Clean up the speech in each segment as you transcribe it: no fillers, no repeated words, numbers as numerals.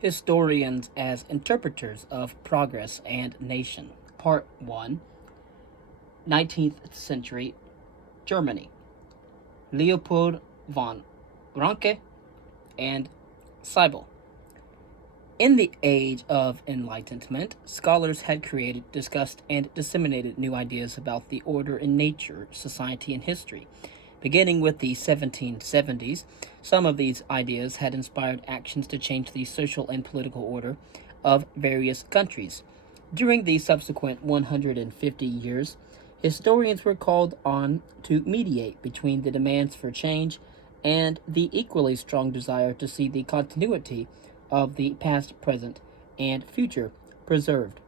Historians as Interpreters of Progress and Nation. Part 1, 19th Century Germany. Leopold von Ranke and Seibel. In the Age of Enlightenment, scholars had created, discussed, and disseminated new ideas about the order in nature, society, and history. Beginning with the 1770s, some of these ideas had inspired actions to change the social and political order of various countries. During the subsequent 150 years, historians were called on to mediate between the demands for change and the equally strong desire to see the continuity of the past, present, and future preserved.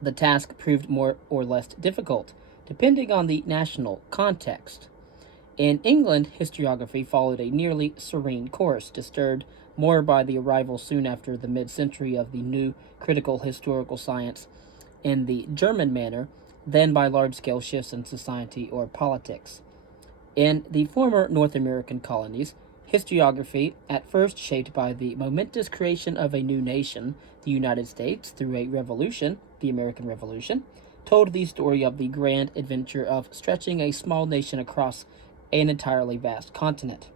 The task proved more or less difficult, depending on the national context. In England, historiography followed a nearly serene course, disturbed more by the arrival soon after the mid-century of the new critical historical science in the German manner than by large-scale shifts in society or politics. In the former North American colonies, historiography, at first shaped by the momentous creation of a new nation, the United States, through a revolution, the American Revolution, told the story of the grand adventure of stretching a small nation across an entirely vast continent.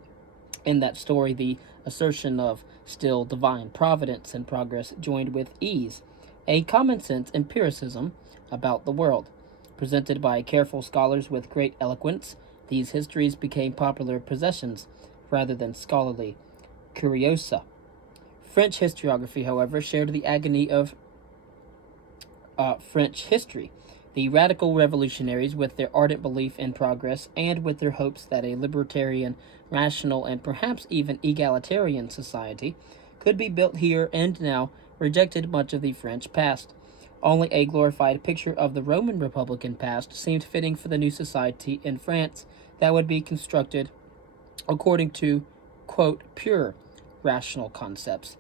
In that story, the assertion of still divine providence and progress joined with ease, a common sense empiricism about the world. Presented by careful scholars with great eloquence, these histories became popular possessions rather than scholarly curiosa. French historiography, however, shared the agony of French history. The radical revolutionaries, with their ardent belief in progress and with their hopes that a libertarian, rational, and perhaps even egalitarian society could be built here and now, rejected much of the French past. Only a glorified picture of the Roman Republican past seemed fitting for the new society in France that would be constructed according to, quote, pure rational concepts,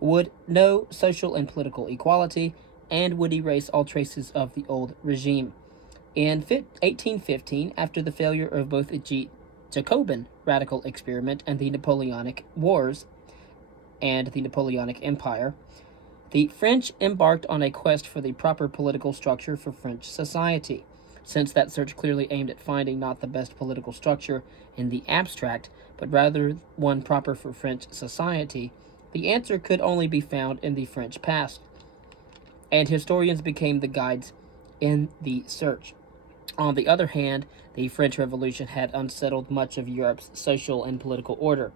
would know social and political equality, and would erase all traces of the old regime. In 1815, after the failure of both the Jacobin radical experiment and the Napoleonic Wars and the Napoleonic Empire, the French embarked on a quest for the proper political structure for French society. Since that search clearly aimed at finding not the best political structure in the abstract, but rather one proper for French society, the answer could only be found in the French past, and historians became the guides in the search. On the other hand, the French Revolution had unsettled much of Europe's social and political order,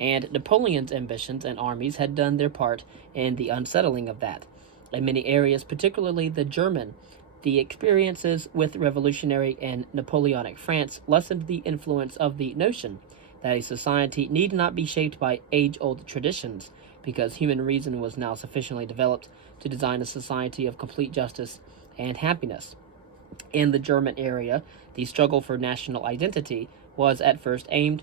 and Napoleon's ambitions and armies had done their part in the unsettling of that. In many areas, particularly the German, the experiences with revolutionary and Napoleonic France lessened the influence of the notion that a society need not be shaped by age-old traditions, because human reason was now sufficiently developed to design a society of complete justice and happiness. In the German area, the struggle for national identity was at first aimed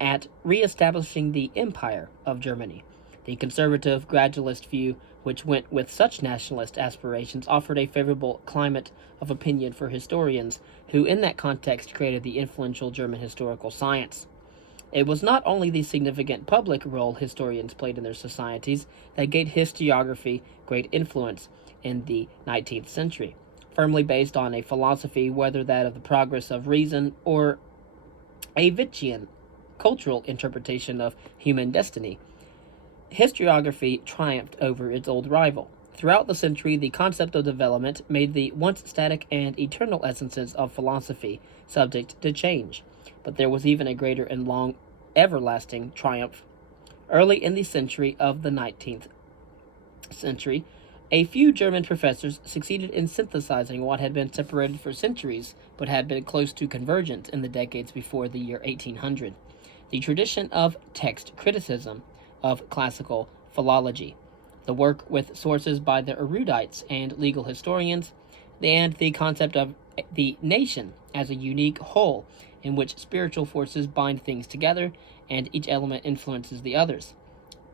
at re-establishing the Empire of Germany. The conservative gradualist view, which went with such nationalist aspirations, offered a favorable climate of opinion for historians, who in that context created the influential German historical science. It was not only the significant public role historians played in their societies that gave historiography great influence in the 19th century, firmly based on a philosophy, whether that of the progress of reason or a Wittgensteinian cultural interpretation of human destiny. Historiography triumphed over its old rival. Throughout the century, the concept of development made the once static and eternal essences of philosophy subject to change. But there was even a greater and long everlasting triumph. Early in the century of the 19th century, a few German professors succeeded in synthesizing what had been separated for centuries but had been close to convergence in the decades before the year 1800. The tradition of text criticism, of classical philology, the work with sources by the erudites and legal historians, and the concept of the nation as a unique whole in which spiritual forces bind things together and each element influences the others.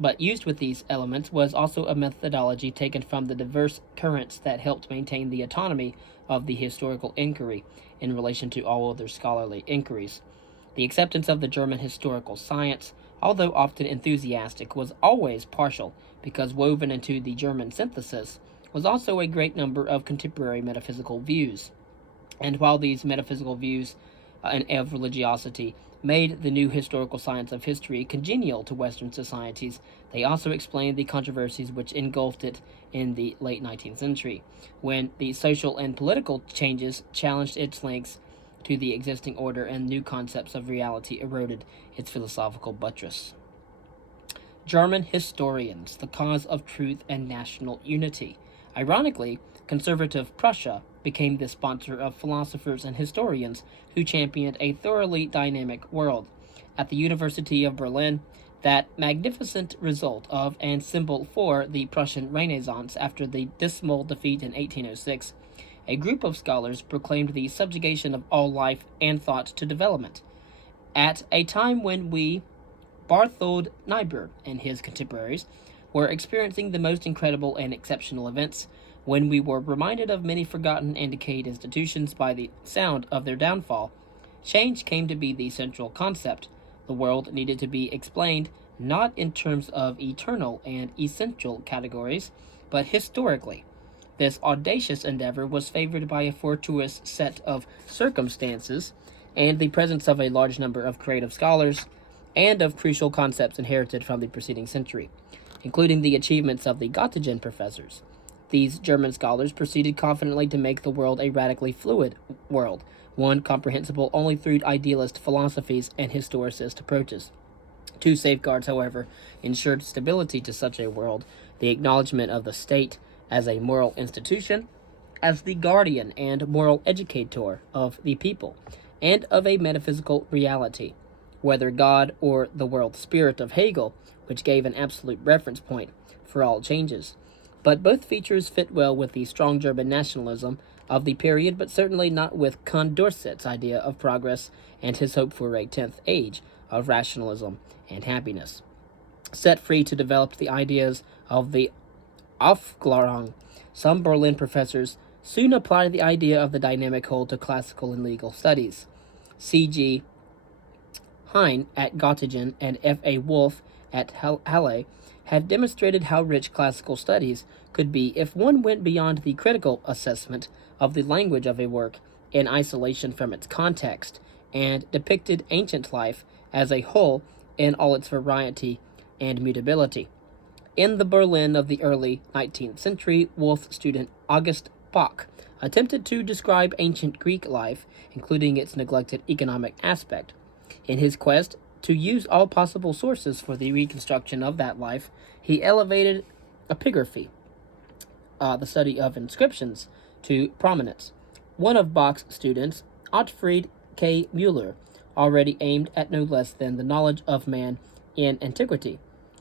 But used with these elements was also a methodology taken from the diverse currents that helped maintain the autonomy of the historical inquiry in relation to all other scholarly inquiries. The acceptance of the German historical science although often enthusiastic, was always partial, because woven into the German synthesis was also a great number of contemporary metaphysical views. And while these metaphysical views and of religiosity made the new historical science of history congenial to Western societies, they also explained the controversies which engulfed it in the late 19th century, when the social and political changes challenged its links to the existing order and new concepts of reality eroded its philosophical buttress. German historians, the cause of truth and national unity. Ironically, conservative Prussia became the sponsor of philosophers and historians who championed a thoroughly dynamic world. At the University of Berlin, that magnificent result of and symbol for the Prussian Renaissance after the dismal defeat in 1806, a group of scholars proclaimed the subjugation of all life and thought to development. At a time when Barthold Niebuhr and his contemporaries were experiencing the most incredible and exceptional events, when we were reminded of many forgotten and decayed institutions by the sound of their downfall, change came to be the central concept. The world needed to be explained not in terms of eternal and essential categories, but historically. This audacious endeavor was favored by a fortuitous set of circumstances and the presence of a large number of creative scholars and of crucial concepts inherited from the preceding century, including the achievements of the Göttingen professors. These German scholars proceeded confidently to make the world a radically fluid world, one comprehensible only through idealist philosophies and historicist approaches. Two safeguards, however, ensured stability to such a world: the acknowledgement of the state as a moral institution, as the guardian and moral educator of the people, and of a metaphysical reality, whether God or the world spirit of Hegel, which gave an absolute reference point for all changes. But both features fit well with the strong German nationalism of the period, but certainly not with Condorcet's idea of progress and his hope for a 10th age of rationalism and happiness. Set free to develop the ideas of the Aufklärung, some Berlin professors soon applied the idea of the dynamic whole to classical and legal studies. C.G. Hein at Göttingen and F.A. Wolf at Halle have demonstrated how rich classical studies could be if one went beyond the critical assessment of the language of a work in isolation from its context and depicted ancient life as a whole in all its variety and mutability. In the Berlin of the early 19th century, Wolf student August Bach attempted to describe ancient Greek life, including its neglected economic aspect. In his quest to use all possible sources for the reconstruction of that life, he elevated epigraphy, the study of inscriptions, to prominence. One of Bach's students, Ottfried K. Müller, already aimed at no less than the knowledge of man in antiquity,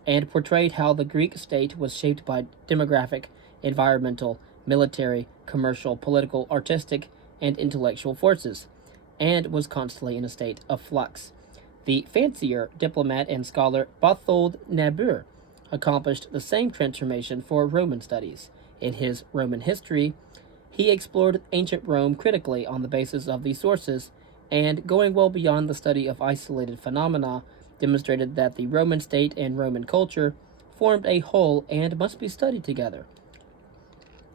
and portrayed how the Greek state was shaped by demographic, environmental, military, commercial, political, artistic, and intellectual forces, and was constantly in a state of flux. The fancier diplomat and scholar Barthold Niebuhr accomplished the same transformation for Roman studies. In his Roman history, he explored ancient Rome critically on the basis of these sources, and going well beyond the study of isolated phenomena, demonstrated that the Roman state and Roman culture formed a whole and must be studied together.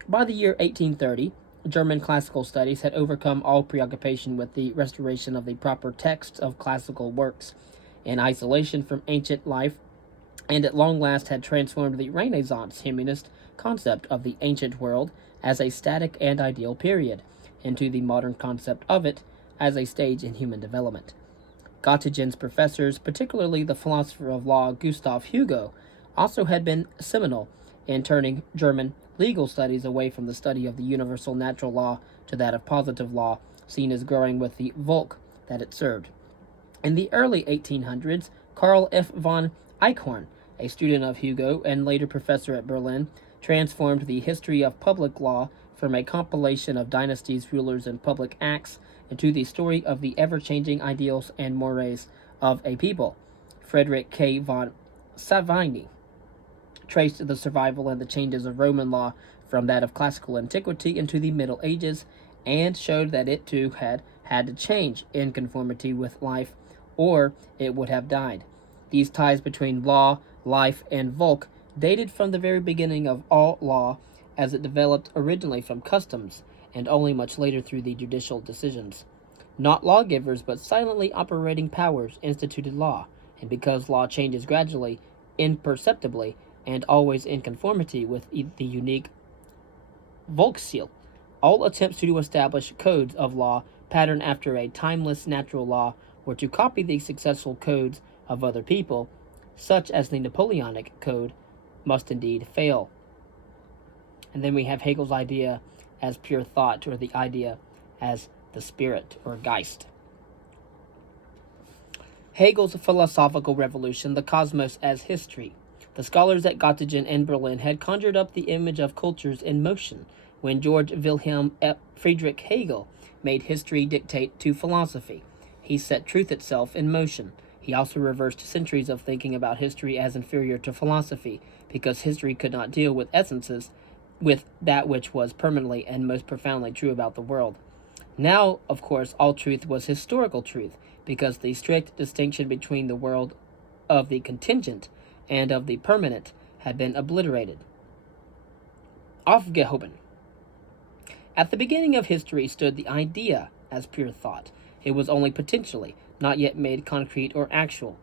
By the year 1830, German classical studies had overcome all preoccupation with the restoration of the proper texts of classical works, in isolation from ancient life, and at long last had transformed the Renaissance humanist concept of the ancient world as a static and ideal period into the modern concept of it as a stage in human development. Göttingen's professors, particularly the philosopher of law Gustav Hugo, also had been seminal in turning German legal studies away from the study of the universal natural law to that of positive law, seen as growing with the Volk that it served. In the early 1800s, Karl F. von Eichhorn, a student of Hugo and later professor at Berlin, transformed the history of public law from a compilation of dynasties, rulers, and public acts into the story of the ever-changing ideals and mores of a people. Friedrich K. von Savigny traced the survival and the changes of Roman law from that of classical antiquity into the Middle Ages, and showed that it too had to change in conformity with life, or it would have died. These ties between law, life, and Volk dated from the very beginning of all law, as it developed originally from customs, and only much later through the judicial decisions. Not lawgivers, but silently operating powers instituted law, and because law changes gradually, imperceptibly, and always in conformity with the unique Volksseele, all attempts to establish codes of law patterned after a timeless natural law were to copy the successful codes of other people, such as the Napoleonic Code, must indeed fail. And then we have Hegel's idea as pure thought, or the idea as the spirit, or Geist. Hegel's philosophical revolution, the cosmos as history. The scholars at Göttingen and Berlin had conjured up the image of cultures in motion when Georg Wilhelm Friedrich Hegel made history dictate to philosophy. He set truth itself in motion. He also reversed centuries of thinking about history as inferior to philosophy, because history could not deal with essences, with that which was permanently and most profoundly true about the world. Now, of course, all truth was historical truth, because the strict distinction between the world of the contingent and of the permanent had been obliterated. Aufgehoben. At the beginning of history stood the idea as pure thought. It was only potentially, not yet made concrete or actual.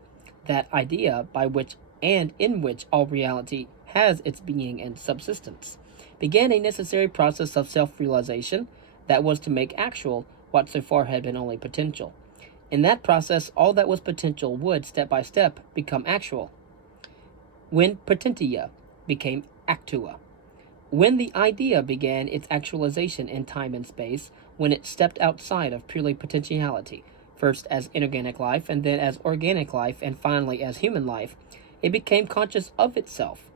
That idea by which and in which all reality has its being and subsistence began a necessary process of self-realization that was to make actual what so far had been only potential. In that process, all that was potential would, step by step, become actual. When potentia became actua. When the idea began its actualization in time and space, when it stepped outside of purely potentiality, first as inorganic life, and then as organic life, and finally as human life, it became conscious of itself.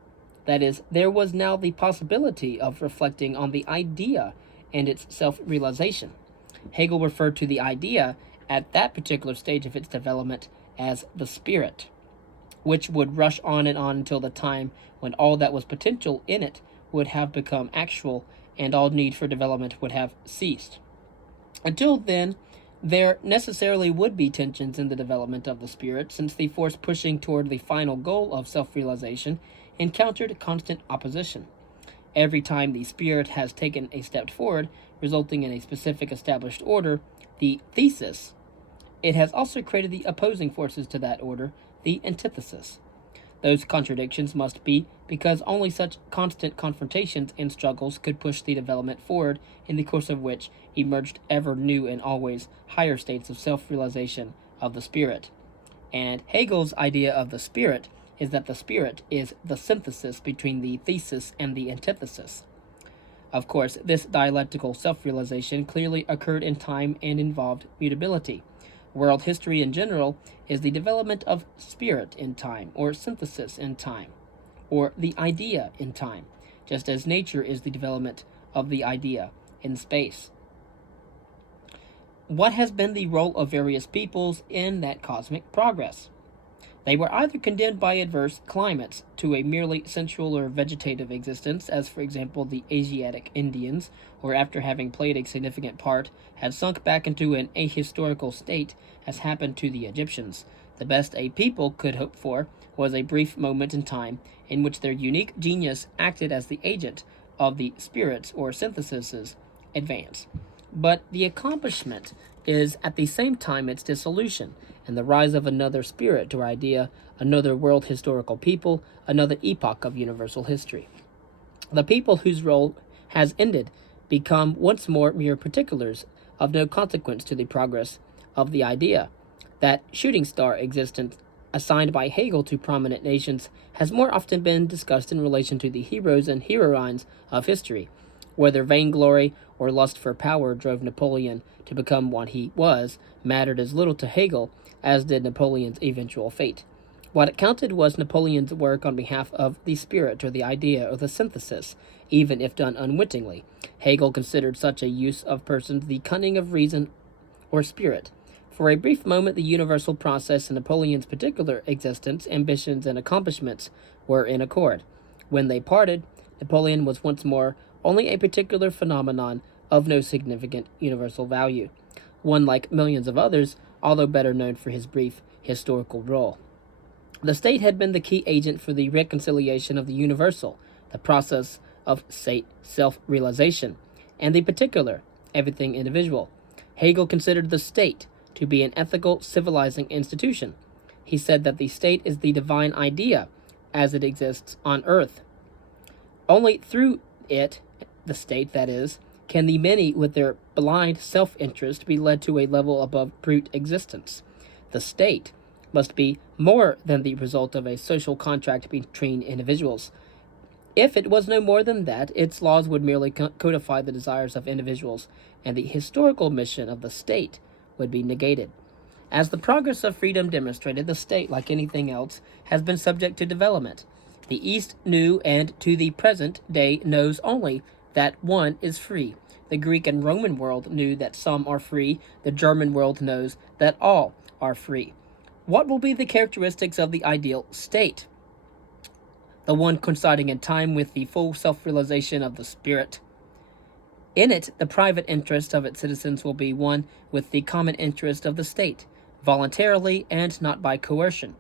That is, there was now the possibility of reflecting on the idea and its self-realization. Hegel referred to the idea at that particular stage of its development as the spirit, which would rush on and on until the time when all that was potential in it would have become actual and all need for development would have ceased. Until then, there necessarily would be tensions in the development of the spirit, since the force pushing toward the final goal of self-realization encountered constant opposition. Every time the spirit has taken a step forward, resulting in a specific established order, the thesis, it has also created the opposing forces to that order, the antithesis. Those contradictions must be because only such constant confrontations and struggles could push the development forward, in the course of which emerged ever new and always higher states of self-realization of the spirit. And Hegel's idea of the spirit is that the spirit is the synthesis between the thesis and the antithesis. Of course, this dialectical self-realization clearly occurred in time and involved mutability. World history in general is the development of spirit in time, or synthesis in time, or the idea in time, just as nature is the development of the idea in space. What has been the role of various peoples in that cosmic progress? They were either condemned by adverse climates to a merely sensual or vegetative existence, as for example the Asiatic Indians, or after having played a significant part, had sunk back into an ahistorical state, as happened to the Egyptians. The best a people could hope for was a brief moment in time in which their unique genius acted as the agent of the spirits or syntheses advance. But the accomplishment is at the same time its dissolution, and the rise of another spirit or idea, another world historical people, another epoch of universal history. The people whose role has ended become once more mere particulars of no consequence to the progress of the idea. That shooting star existence assigned by Hegel to prominent nations has more often been discussed in relation to the heroes and heroines of history, whether vainglory or lust for power drove Napoleon to become what he was, mattered as little to Hegel as did Napoleon's eventual fate. What counted was Napoleon's work on behalf of the spirit or the idea or the synthesis, even if done unwittingly. Hegel considered such a use of persons the cunning of reason or spirit. For a brief moment the universal process and Napoleon's particular existence, ambitions, and accomplishments were in accord. When they parted, Napoleon was once more only a particular phenomenon of no significant universal value, one like millions of others, although better known for his brief historical role. The state had been the key agent for the reconciliation of the universal, the process of self-realization, and the particular, everything individual. Hegel considered the state to be an ethical, civilizing institution. He said that the state is the divine idea as it exists on earth. Only through it, the state that is, can the many with their blind self-interest be led to a level above brute existence. The state must be more than the result of a social contract between individuals. If it was no more than that, its laws would merely codify the desires of individuals, and the historical mission of the state would be negated. As the progress of freedom demonstrated, the state, like anything else, has been subject to development. The East knew, and to the present day knows only, that one is free. The Greek and Roman world knew that some are free. The German world knows that all are free. What will be the characteristics of the ideal state? The one coinciding in time with the full self-realization of the spirit. In it, the private interest of its citizens will be one with the common interest of the state, voluntarily and not by coercion.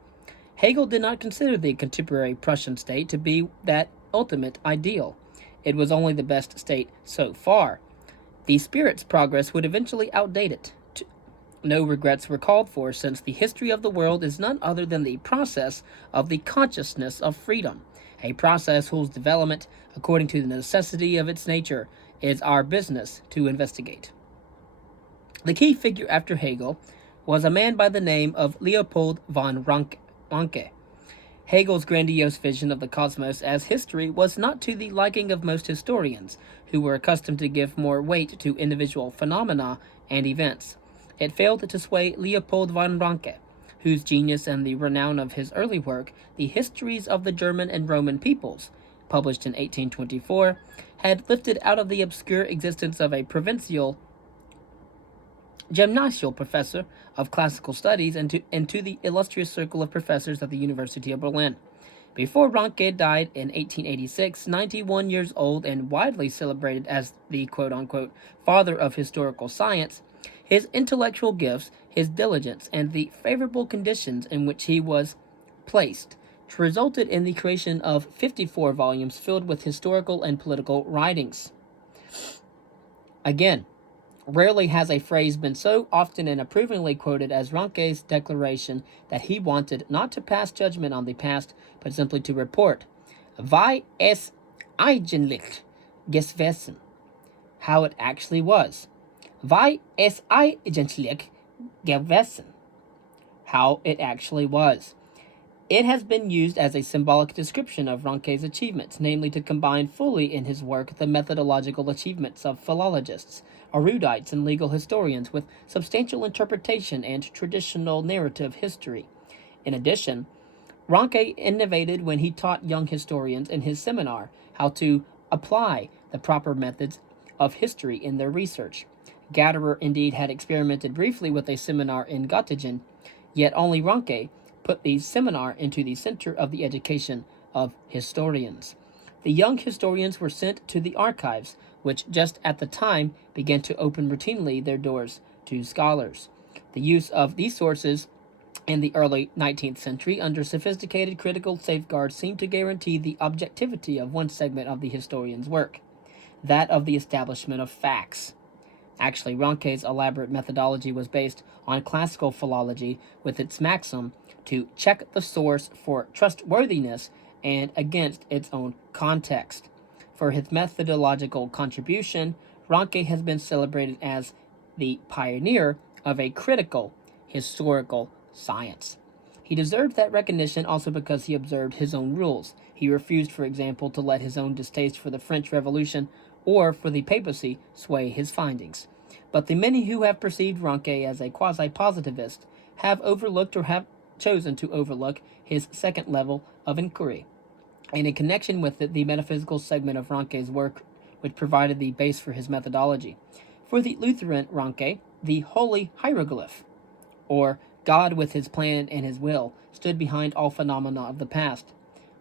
Hegel did not consider the contemporary Prussian state to be that ultimate ideal. It was only the best state so far. The spirit's progress would eventually outdate it. No regrets were called for, since the history of the world is none other than the process of the consciousness of freedom, a process whose development, according to the necessity of its nature, is our business to investigate. The key figure after Hegel was a man by the name of Leopold von Ranke. Hegel's grandiose vision of the cosmos as history was not to the liking of most historians, who were accustomed to give more weight to individual phenomena and events. It failed to sway Leopold von Ranke, whose genius and the renown of his early work, The Histories of the German and Roman Peoples, published in 1824, had lifted out of the obscure existence of a provincial gymnasial professor of classical studies into the illustrious circle of professors at the University of Berlin. Before Ranke died in 1886, 91 years old and widely celebrated as the quote-unquote father of historical science, his intellectual gifts, his diligence, and the favorable conditions in which he was placed resulted in the creation of 54 volumes filled with historical and political writings. Again, rarely has a phrase been so often and approvingly quoted as Ranke's declaration that he wanted not to pass judgment on the past, but simply to report, wie es eigentlich gewesen, how it actually was. Wie es eigentlich gewesen, how it actually was. It has been used as a symbolic description of Ranke's achievements, namely to combine fully in his work the methodological achievements of philologists, erudites, and legal historians with substantial interpretation and traditional narrative history. In addition, Ranke innovated when he taught young historians in his seminar how to apply the proper methods of history in their research. Gatterer indeed had experimented briefly with a seminar in Göttingen, yet only Ranke put the seminar into the center of the education of historians. The young historians were sent to the archives, which just at the time began to open routinely their doors to scholars. The use of these sources in the early 19th century under sophisticated critical safeguards seemed to guarantee the objectivity of one segment of the historian's work, that of the establishment of facts. Actually, Ranke's elaborate methodology was based on classical philology with its maxim to check the source for trustworthiness and against its own context. For his methodological contribution, Ranke has been celebrated as the pioneer of a critical historical science. He deserved that recognition also because he observed his own rules. He refused, for example, to let his own distaste for the French Revolution or for the papacy sway his findings. But the many who have perceived Ranke as a quasi-positivist have overlooked or have chosen to overlook his second level of inquiry, and in connection with it, the metaphysical segment of Ranke's work which provided the base for his methodology. For the Lutheran Ranke, the holy hieroglyph, or God with his plan and his will, stood behind all phenomena of the past.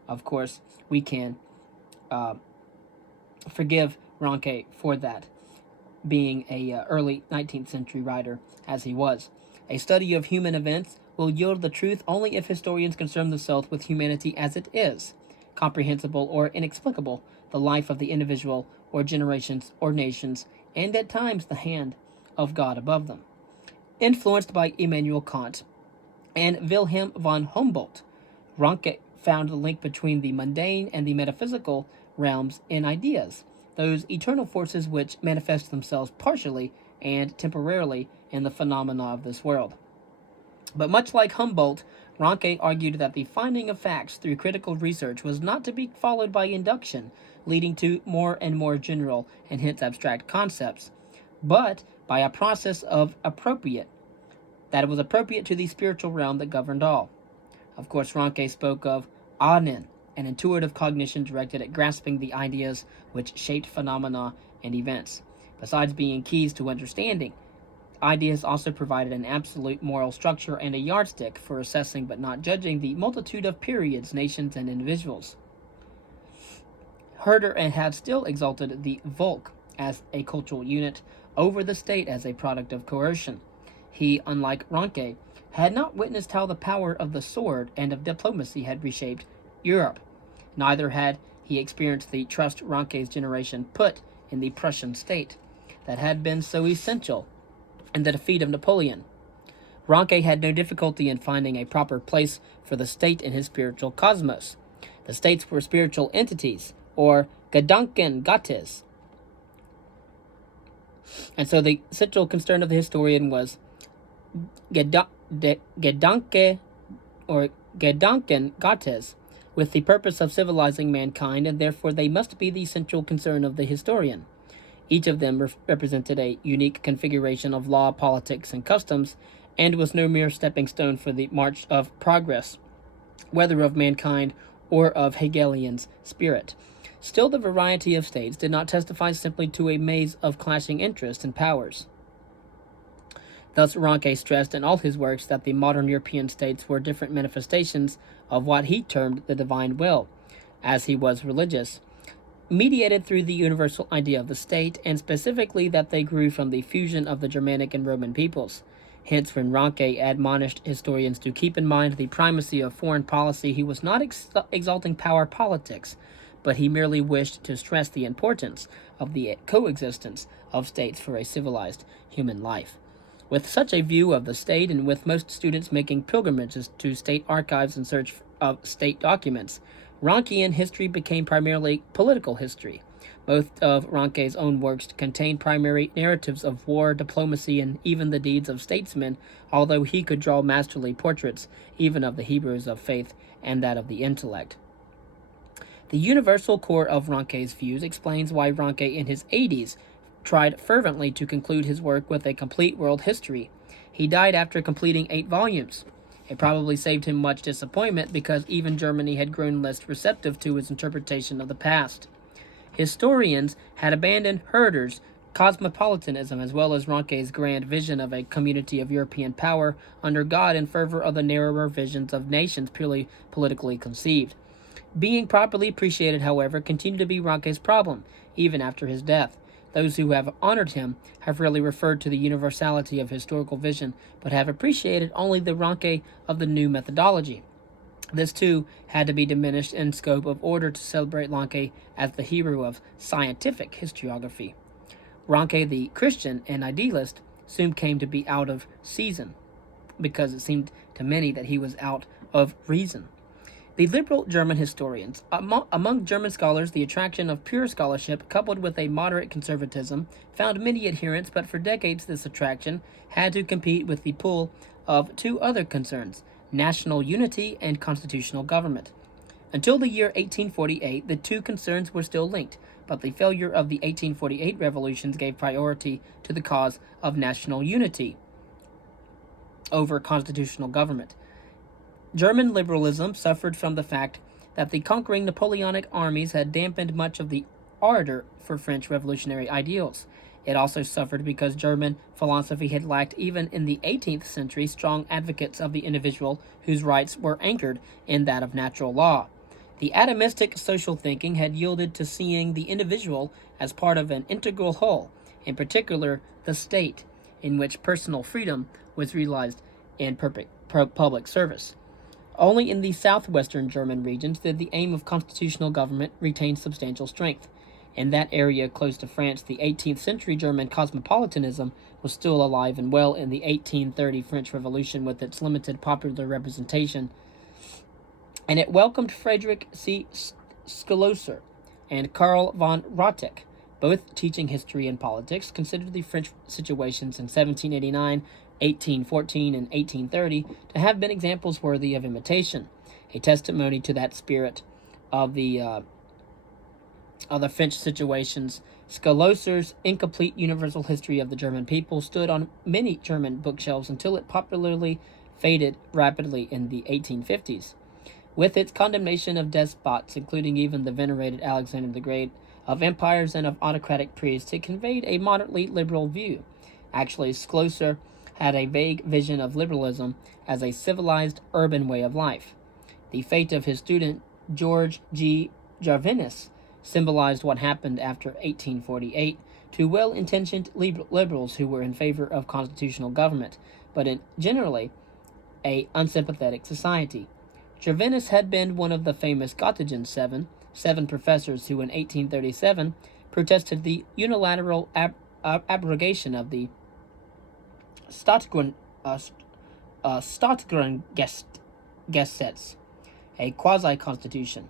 Of course, we can forgive Ranke for that, being a early 19th century writer as he was. A study of human events will yield the truth only if historians concern themselves with humanity as it is, comprehensible or inexplicable, the life of the individual or generations or nations, and at times the hand of God above them. Influenced by Immanuel Kant and Wilhelm von Humboldt, Ranke found the link between the mundane and the metaphysical realms in ideas, those eternal forces which manifest themselves partially and temporarily in the phenomena of this world. But much like Humboldt, Ranke argued that the finding of facts through critical research was not to be followed by induction, leading to more and more general and hence abstract concepts, but by a process of that it was appropriate to the spiritual realm that governed all. Of course, Ranke spoke of Ahnen, an intuitive cognition directed at grasping the ideas which shaped phenomena and events. Besides being keys to understanding, ideas also provided an absolute moral structure and a yardstick for assessing but not judging the multitude of periods, nations, and individuals. Herder had still exalted the Volk as a cultural unit over the state as a product of coercion. He, unlike Ranke, had not witnessed how the power of the sword and of diplomacy had reshaped Europe. Neither had he experienced the trust Ranke's generation put in the Prussian state that had been so essential in the defeat of Napoleon. Ranke had no difficulty in finding a proper place for the state in his spiritual cosmos. The states were spiritual entities, or Gedankengottes. And so the central concern of the historian was Gedanke or Gedankengottes, with the purpose of civilizing mankind, and therefore they must be the central concern of the historian. Each of them represented a unique configuration of law, politics, and customs, and was no mere stepping stone for the march of progress, whether of mankind or of Hegelian's spirit. Still, the variety of states did not testify simply to a maze of clashing interests and powers. Thus, Ranke stressed in all his works that the modern European states were different manifestations of what he termed the divine will, as he was religious, mediated through the universal idea of the state, and specifically that they grew from the fusion of the Germanic and Roman peoples. Hence, when Ranke admonished historians to keep in mind the primacy of foreign policy, he was not exalting power politics, but he merely wished to stress the importance of the coexistence of states for a civilized human life. With such a view of the state, and with most students making pilgrimages to state archives in search of state documents, Rankean history became primarily political history. Both of Ranke's own works contain primary narratives of war, diplomacy, and even the deeds of statesmen, although he could draw masterly portraits even of the heroes of faith and that of the intellect. The universal core of Ranke's views explains why Ranke in his 80s tried fervently to conclude his work with a complete world history. He died after completing 8 volumes. It probably saved him much disappointment because even Germany had grown less receptive to his interpretation of the past. Historians had abandoned Herder's cosmopolitanism as well as Ranke's grand vision of a community of European power under God in favor of the narrower visions of nations purely politically conceived. Being properly appreciated, however, continued to be Ranke's problem, even after his death. Those who have honored him have rarely referred to the universality of historical vision, but have appreciated only the Ranke of the new methodology. This, too, had to be diminished in scope of order to celebrate Ranke as the hero of scientific historiography. Ranke, the Christian and idealist, soon came to be out of season, because it seemed to many that he was out of reason. The liberal German historians. Among German scholars, the attraction of pure scholarship, coupled with a moderate conservatism, found many adherents, but for decades this attraction had to compete with the pull of 2 other concerns, national unity and constitutional government. Until the year 1848, the 2 concerns were still linked, but the failure of the 1848 revolutions gave priority to the cause of national unity over constitutional government. German liberalism suffered from the fact that the conquering Napoleonic armies had dampened much of the ardor for French revolutionary ideals. It also suffered because German philosophy had lacked, even in the 18th century, strong advocates of the individual whose rights were anchored in that of natural law. The atomistic social thinking had yielded to seeing the individual as part of an integral whole, in particular the state, in which personal freedom was realized in public service. Only in the southwestern German regions did the aim of constitutional government retain substantial strength. In that area close to France, the 18th century German cosmopolitanism was still alive and well in the 1830 French Revolution with its limited popular representation, and it welcomed Friedrich C. Schlosser and Karl von Rotteck, both teaching history and politics, considered the French situations in 1789, 1814, and 1830 to have been examples worthy of imitation, a testimony to that spirit of the French situations. Schlosser's incomplete universal history of the German people stood on many German bookshelves until it popularly faded rapidly in the 1850s. With its condemnation of despots, including even the venerated Alexander the Great, of empires and of autocratic priests, it conveyed a moderately liberal view. Actually, Schlosser had a vague vision of liberalism as a civilized urban way of life. The fate of his student, George G. Jarvinus, symbolized what happened after 1848 to well-intentioned liberals who were in favor of constitutional government, but in generally a unsympathetic society. Jarvinus had been one of the famous Göttingen seven professors who in 1837 protested the unilateral abrogation of the Staatsgrundgesetz, a quasi-constitution,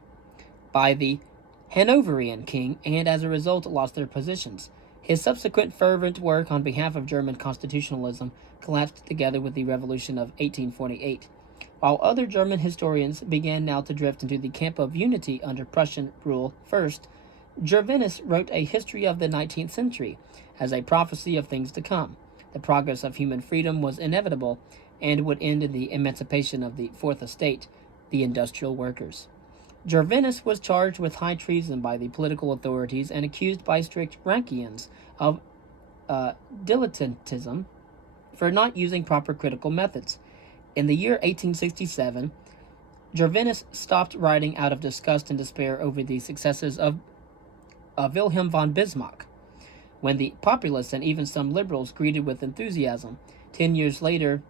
by the Hanoverian king, and as a result lost their positions. His subsequent fervent work on behalf of German constitutionalism collapsed together with the Revolution of 1848. While other German historians began now to drift into the camp of unity under Prussian rule first, Jarvinus wrote a history of the 19th century as a prophecy of things to come. The progress of human freedom was inevitable and would end in the emancipation of the Fourth Estate, the industrial workers. Jarvinus was charged with high treason by the political authorities and accused by strict Rankians of dilettantism for not using proper critical methods. In the year 1867, Jarvinus stopped writing out of disgust and despair over the successes of Wilhelm von Bismarck. When the populace and even some liberals greeted with enthusiasm, 10 years later,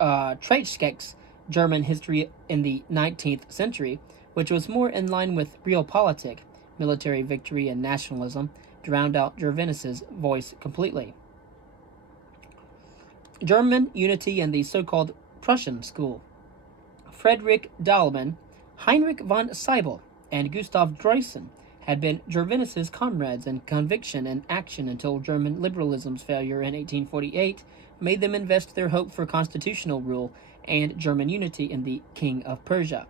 Treitschke's German history in the 19th century, which was more in line with realpolitik, military victory, and nationalism, drowned out Jarvinus's voice completely. German unity and the so-called Prussian school. Friedrich Dahlmann, Heinrich von Seibel, and Gustav Droysen had been Jarvinus's comrades in conviction and action until German liberalism's failure in 1848 made them invest their hope for constitutional rule and German unity in the King of Prussia.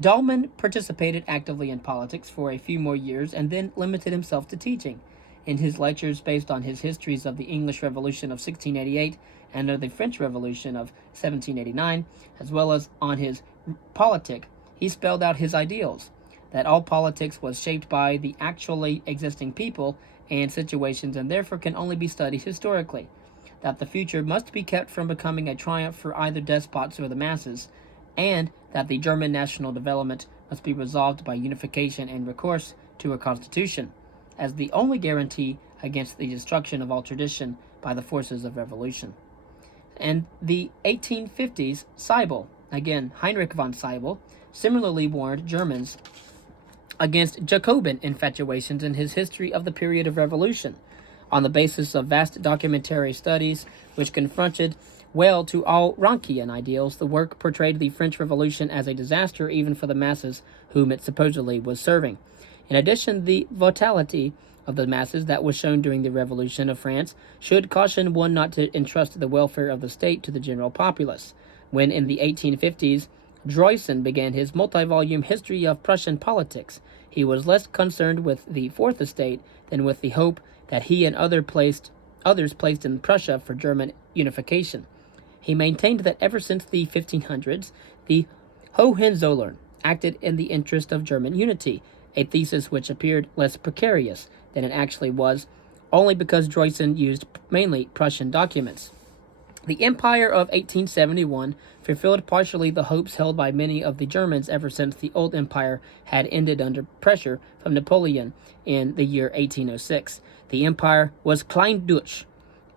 Dahlmann participated actively in politics for a few more years and then limited himself to teaching. In his lectures based on his histories of the English Revolution of 1688 and of the French Revolution of 1789, as well as on his politic, he spelled out his ideals, that all politics was shaped by the actually existing people and situations and therefore can only be studied historically, that the future must be kept from becoming a triumph for either despots or the masses, and that the German national development must be resolved by unification and recourse to a constitution, as the only guarantee against the destruction of all tradition by the forces of revolution. In the 1850s, Seibel, again Heinrich von Seibel, similarly warned Germans against Jacobin infatuations in his history of the period of revolution. On the basis of vast documentary studies which confronted well to all Rankian ideals, the work portrayed the French Revolution as a disaster even for the masses whom it supposedly was serving. In addition, the volatility of the masses that was shown during the Revolution of France should caution one not to entrust the welfare of the state to the general populace. When in the 1850s, Droysen began his multi-volume history of Prussian politics, he was less concerned with the Fourth Estate than with the hope that he and others placed in Prussia for German unification. He maintained that ever since the 1500s, the Hohenzollern acted in the interest of German unity, a thesis which appeared less precarious than it actually was, only because Droysen used mainly Prussian documents. The Empire of 1871 fulfilled partially the hopes held by many of the Germans ever since the old empire had ended under pressure from Napoleon in the year 1806. The empire was Kleindeutsch,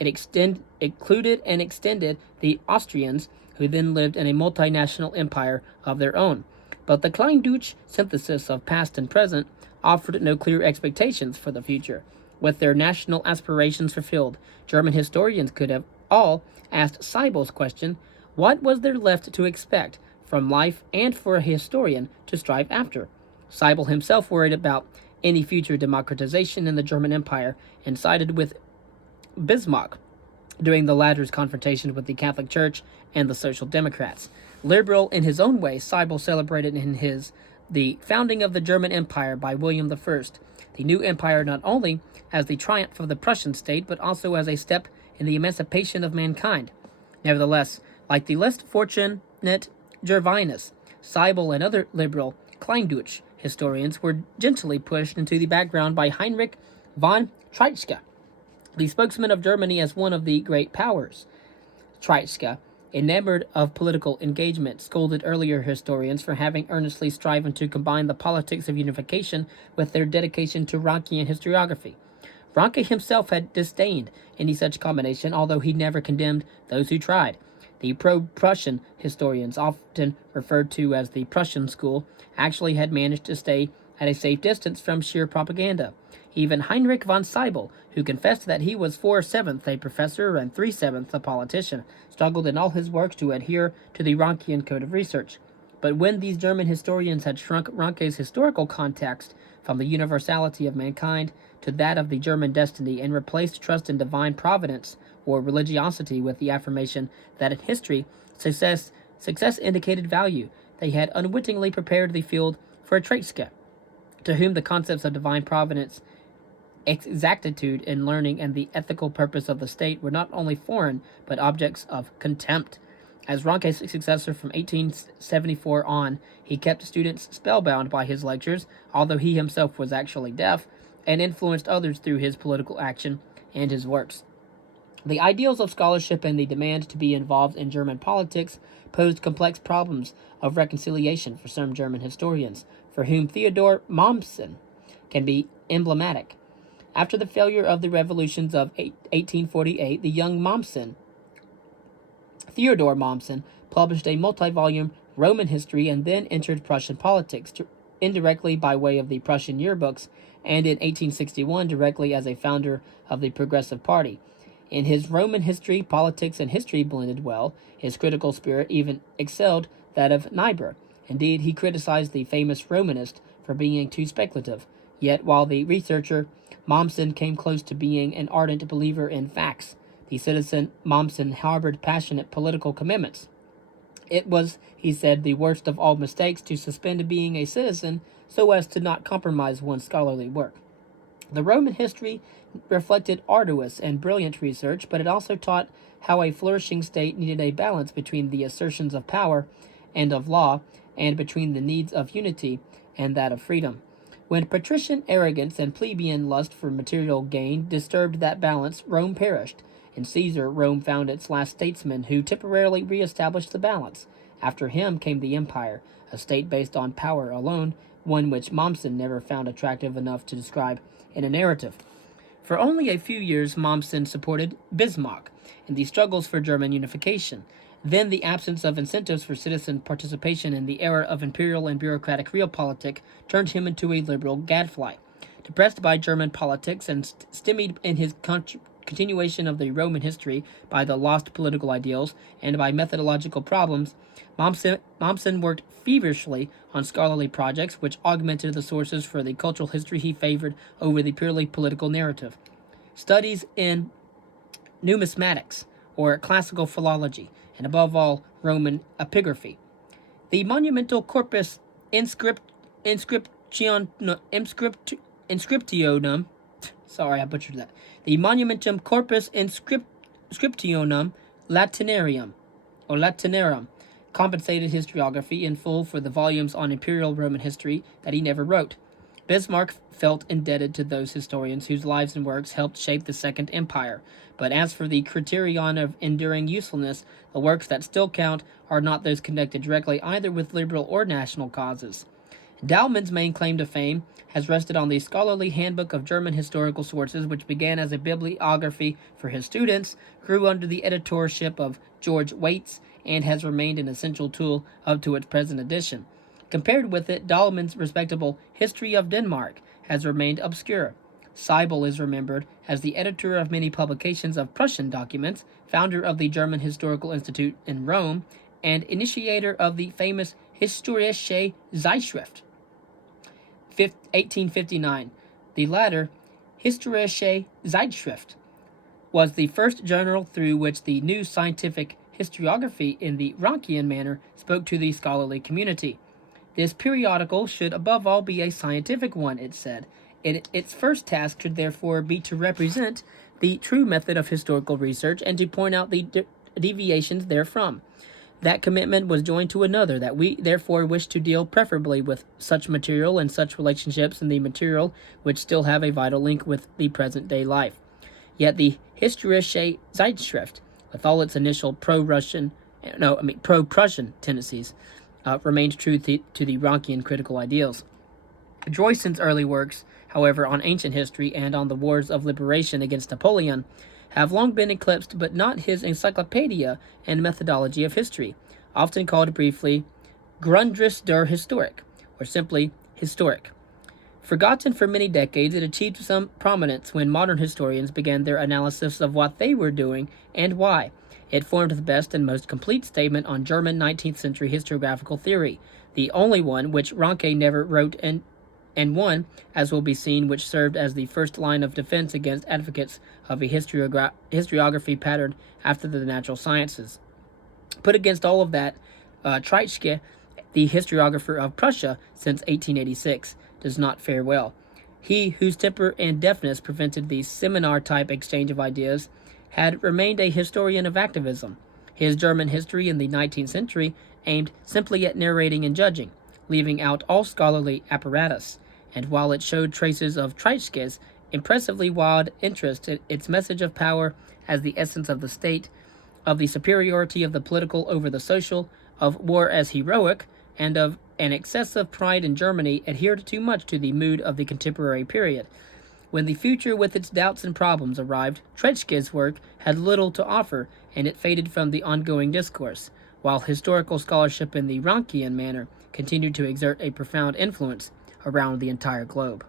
included and extended the Austrians, who then lived in a multinational empire of their own. But the Kleindeutsch synthesis of past and present offered no clear expectations for the future. With their national aspirations fulfilled, German historians could have all asked Seibel's question, what was there left to expect from life and for a historian to strive after? Seibel himself worried about any future democratization in the German Empire and sided with Bismarck during the latter's confrontation with the Catholic Church and the Social Democrats. Liberal in his own way, Seibel celebrated in his The Founding of the German Empire by William I, the new empire not only as the triumph of the Prussian state, but also as a step in the emancipation of mankind. Nevertheless, like the less fortunate Gervinus, Seibel and other liberal Kleindeutsch historians were gently pushed into the background by Heinrich von Treitschke, the spokesman of Germany as one of the great powers. Treitschke, enamored of political engagement, scolded earlier historians for having earnestly striven to combine the politics of unification with their dedication to Rankean historiography. Ranke himself had disdained any such combination, although he never condemned those who tried. The pro-Prussian historians, often referred to as the Prussian school, actually had managed to stay at a safe distance from sheer propaganda. Even Heinrich von Seibel, who confessed that he was 4/7 a professor and 3/7 a politician, struggled in all his works to adhere to the Rankean code of research. But when these German historians had shrunk Ranke's historical context from the universality of mankind to that of the German destiny and replaced trust in divine providence or religiosity with the affirmation that in history success indicated value, they had unwittingly prepared the field for Treitschke, to whom the concepts of divine providence, exactitude in learning, and the ethical purpose of the state were not only foreign, but objects of contempt. As Ranke's successor from 1874 on, he kept students spellbound by his lectures, although he himself was actually deaf, and influenced others through his political action and his works. The ideals of scholarship and the demand to be involved in German politics posed complex problems of reconciliation for some German historians, for whom Theodor Mommsen can be emblematic. After the failure of the revolutions of 1848, the young Theodor Mommsen, published a multi-volume Roman history and then entered Prussian politics, indirectly by way of the Prussian yearbooks, and in 1861 directly as a founder of the Progressive Party. In his Roman history, politics and history blended well. His critical spirit even excelled that of Niebuhr. Indeed, he criticized the famous Romanist for being too speculative. Yet, while the researcher, Mommsen came close to being an ardent believer in facts. The citizen Mommsen harbored passionate political commitments. It was, he said, the worst of all mistakes to suspend being a citizen so as to not compromise one's scholarly work. The Roman history reflected arduous and brilliant research, but it also taught how a flourishing state needed a balance between the assertions of power and of law, and between the needs of unity and that of freedom. When patrician arrogance and plebeian lust for material gain disturbed that balance, Rome perished. In Caesar, Rome found its last statesman who temporarily re-established the balance. After him came the empire, a state based on power alone, one which Mommsen never found attractive enough to describe in a narrative. For only a few years, Mommsen supported Bismarck in the struggles for German unification. Then the absence of incentives for citizen participation in the era of imperial and bureaucratic realpolitik turned him into a liberal gadfly. Depressed by German politics and stymied in his continuation of the Roman history by the lost political ideals and by methodological problems, Mommsen worked feverishly on scholarly projects which augmented the sources for the cultural history he favored over the purely political narrative. Studies in numismatics, or classical philology, and above all, Roman epigraphy. The monumental corpus inscriptionum, sorry, I butchered that. The monumentum corpus inscriptionum Latinarium, or Latinarum, compensated historiography in full for the volumes on imperial Roman history that he never wrote. Bismarck felt indebted to those historians whose lives and works helped shape the Second Empire, but as for the criterion of enduring usefulness, the works that still count are not those connected directly either with liberal or national causes. Dahlmann's main claim to fame has rested on the scholarly Handbook of German Historical Sources, which began as a bibliography for his students, grew under the editorship of George Waits, and has remained an essential tool up to its present edition. Compared with it, Dahlmann's respectable History of Denmark has remained obscure. Seibel is remembered as the editor of many publications of Prussian documents, founder of the German Historical Institute in Rome, and initiator of the famous Historische Zeitschrift, 1859. The latter, Historische Zeitschrift, was the first journal through which the new scientific historiography in the Rankean manner spoke to the scholarly community. This periodical should above all be a scientific one, it said. Its first task should therefore be to represent the true method of historical research and to point out the deviations therefrom. That commitment was joined to another, that we therefore wish to deal preferably with such material and such relationships in the material which still have a vital link with the present-day life. Yet the Historische Zeitschrift, with all its initial pro-Prussian tendencies, remained true to the Rankean critical ideals. Droysen's early works, however, on ancient history and on the wars of liberation against Napoleon, have long been eclipsed, but not his encyclopedia and methodology of history, often called briefly Grundriss der Historik, or simply Historic. Forgotten for many decades, it achieved some prominence when modern historians began their analysis of what they were doing and why. It formed the best and most complete statement on German 19th century historiographical theory, the only one which Ranke never wrote, and one, as will be seen, which served as the first line of defense against advocates of a historiography patterned after the natural sciences. Put against all of that, Treitschke, the historiographer of Prussia since 1886, does not fare well. He, whose temper and deafness prevented the seminar-type exchange of ideas, had remained a historian of activism. His German history in the 19th century aimed simply at narrating and judging, leaving out all scholarly apparatus, and while it showed traces of Treitschke's impressively wild interest in its message of power as the essence of the state, of the superiority of the political over the social, of war as heroic, and of an excessive pride in Germany, adhered too much to the mood of the contemporary period. When the future with its doubts and problems arrived, Treitschke's work had little to offer, and it faded from the ongoing discourse, while historical scholarship in the Rankean manner continued to exert a profound influence around the entire globe.